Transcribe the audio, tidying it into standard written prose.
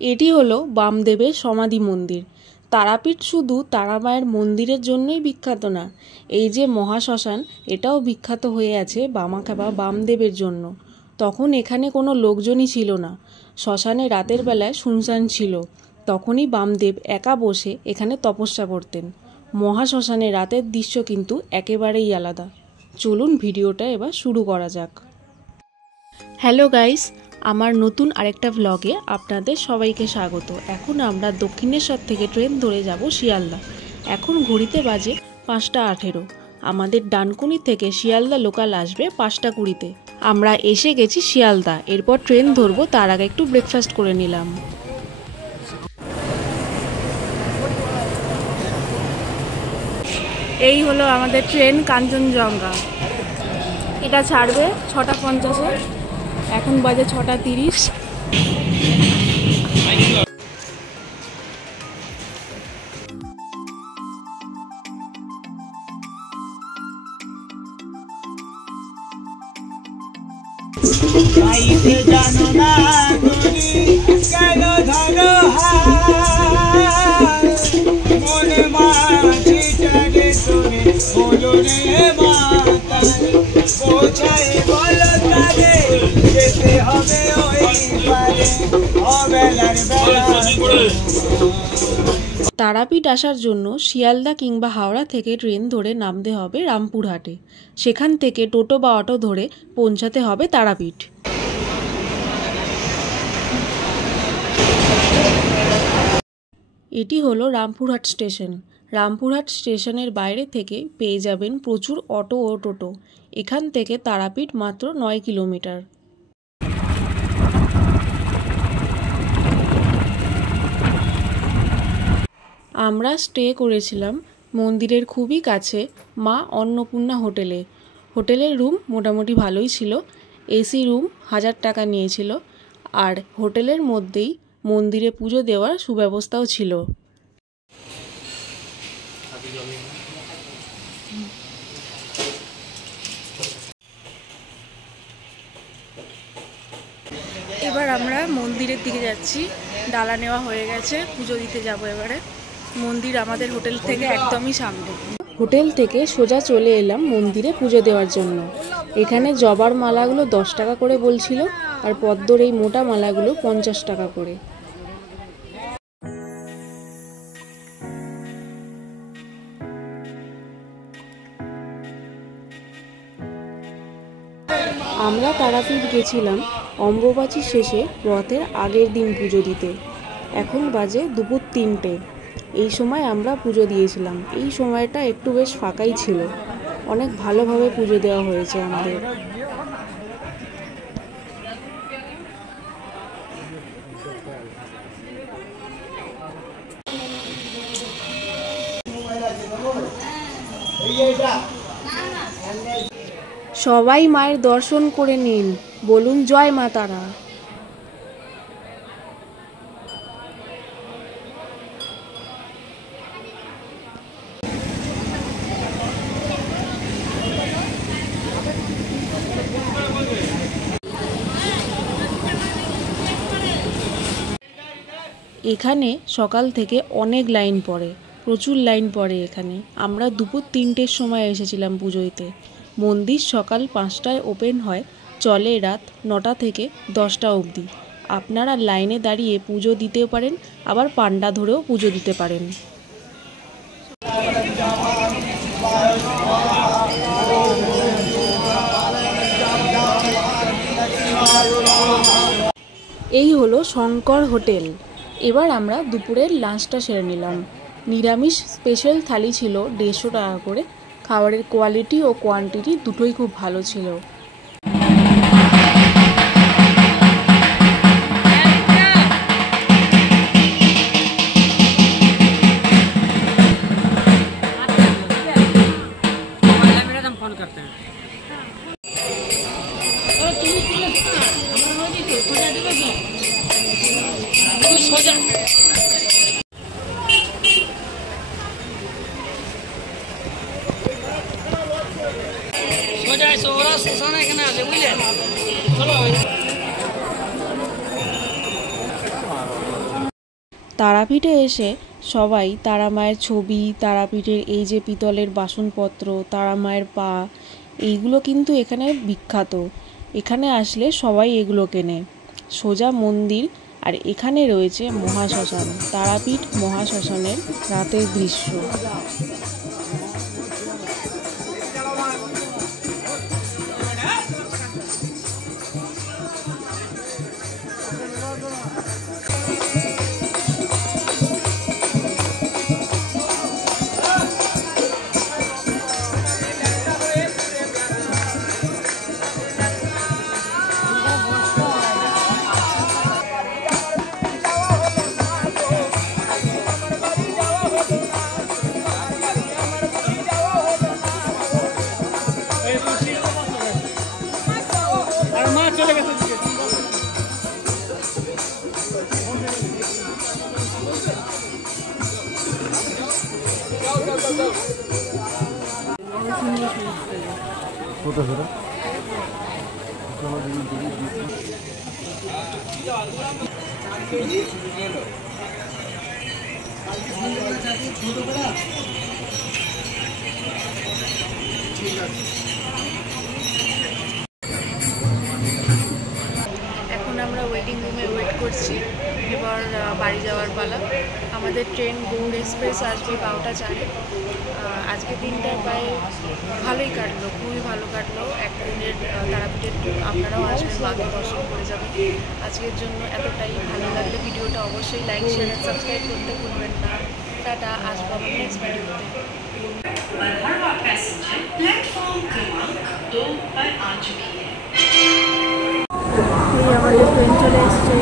এটি হলো বামদেবের সমাধি মন্দির। তারাপীঠ শুধু তারামায়ের মন্দিরের জন্যই বিখ্যাত না, এই যে মহাশ্মশান এটাও বিখ্যাত হয়ে আছে বামাখ্যাপা বামদেবের জন্য। তখন এখানে কোনো লোকজনই ছিল না, শ্মশানে রাতের বেলায় শুনশান ছিল। তখনই বামদেব একা বসে এখানে তপস্যা করতেন। মহাশ্মশানে রাতের দৃশ্য কিন্তু একেবারেই আলাদা। চলুন ভিডিওটা এবার শুরু করা যাক। হ্যালো গাইস, আমার নতুন আরেকটা ভ্লগে আপনাদের সবাইকে স্বাগত। এখন আমরা দক্ষিণেশ্বর থেকে ট্রেন ধরে যাব শিয়ালদা। এখন ঘড়িতে বাজে 5:18। আমাদের ডানকুনি থেকে শিয়ালদা লোকাল আসবে 5:20-তে। আমরা এসে গেছি শিয়ালদা, এরপর ট্রেন ধরবো। তার আগে একটু ব্রেকফাস্ট করে নিলাম। এই হলো আমাদের ট্রেন কাঞ্চনজঙ্ঘা। এটা ছাড়বে 6:50-এ, এখন বাজে 6:30। জানো না কেন ধরো মনে মাঝিটারে তোরে বলো রে মাতা পৌঁছায় বলো তারে যেতে হবে ওই পারে অবেলার বেলা। তারাপীঠ আসার জন্য শিয়ালদা কিংবা হাওড়া থেকে ট্রেন ধরে নামতে হবে রামপুরহাটে। সেখান থেকে টোটো বা অটো ধরে পৌঁছাতে হবে তারাপীঠ। এটি হলো রামপুরহাট স্টেশন। রামপুরহাট স্টেশনের বাইরে থেকে পেয়ে যাবেন প্রচুর অটো ও টোটো। এখান থেকে তারাপীঠ মাত্র 9 কিলোমিটার। আমরা স্টে করেছিলাম মন্দিরের খুবই কাছে মা অন্নপূর্ণা হোটেলে। হোটেলের রুম মোটামুটি ভালোই ছিল। এসি রুম 1000 টাকা নিয়েছিল, আর হোটেলের মধ্যেই মন্দিরে পুজো দেওয়ার সুব্যবস্থাও ছিল। এবার আমরা মন্দিরের দিকে যাচ্ছি। ডালা নেওয়া হয়ে গেছে, পুজো দিতে যাব এবারে। মন্দির আমাদের হোটেল থেকে একদমই সামনে। হোটেল থেকে সোজা চলে এলাম মন্দিরে পুজো দেওয়ার জন্য। এখানে জবার মালাগুলো 10 টাকা করে বলছিল, আর পদ্মর এই মোটা মালাগুলো 50 টাকা করে। আমরা তারাপীঠ গেছিলাম অম্বুবাচী শেষে রথের আগের দিন পুজো দিতে। এখন বাজে দুপুর 3টে। এই সময় আমরা পুজো দিয়েছিলাম। এই সময়টা একটু বেশ ফাঁকাই ছিল। অনেক ভালোভাবে পুজো দেওয়া হয়েছে আমাদের। সবাই মায়ের দর্শন করে নিন, বলুন জয় মা তারা। এখানে সকাল থেকে অনেক লাইন পড়ে, প্রচুর লাইন পড়ে এখানে। আমরা দুপুর 3টের সময় এসেছিলাম পুজো দিতে। মন্দির সকাল 5টায় ওপেন হয়, চলে রাত 9টা থেকে 10টা অবধি। আপনারা লাইনে দাঁড়িয়ে পুজো দিতেও পারেন, আবার পান্ডা ধরেও পুজো দিতে পারেন। এই হলো শঙ্কর হোটেল। এবার আমরা দুপুরের লাঞ্চটা সেরে নিলাম। নিরামিষ স্পেশাল থালি ছিল 150 টাকা করে। খাবারের কোয়ালিটি ও কোয়ান্টিটি দুটোই খুব ভালো ছিল। ওরা শ্মশানে এখানে আছে, বুঝলেন? চলো তারাপীঠে এসে সবাই তারা মায়ের ছবি, তারাপীঠের এই যে পিতলের বাসনপত্র, তারা মায়ের পা, এইগুলো কিন্তু এখানে বিখ্যাত। এখানে আসলে সবাই এগুলো কেনে। সোজা মন্দির, আর এখানে রয়েছে মহাশ্মশান, তারাপীঠ মহাশ্মশানের রাতের দৃশ্য। এখন আমরা ওয়েটিং রুমে ওয়েট করছি, এবার বাড়ি যাওয়ার পালা। আমাদের ট্রেন গৌড় এক্সপ্রেস আসবে 12টা 4-এ। আজকে দিনটা প্রায় ভালোই কাটলো, খুবই ভালো কাটলো। একদিনের তারাপীঠের ট্যুর, আপনারাও আসবেন, মাকে দর্শন করে যাবেন। আজকের জন্য এতটাই। ভালো লাগলে ভিডিওটা অবশ্যই লাইক, শেয়ার আর সাবস্ক্রাইব করতে ভুলবেন না। টাটা, আসবো আমার নেক্সট ভিডিওতে। আমাদের ট্রেন চলে এসছে।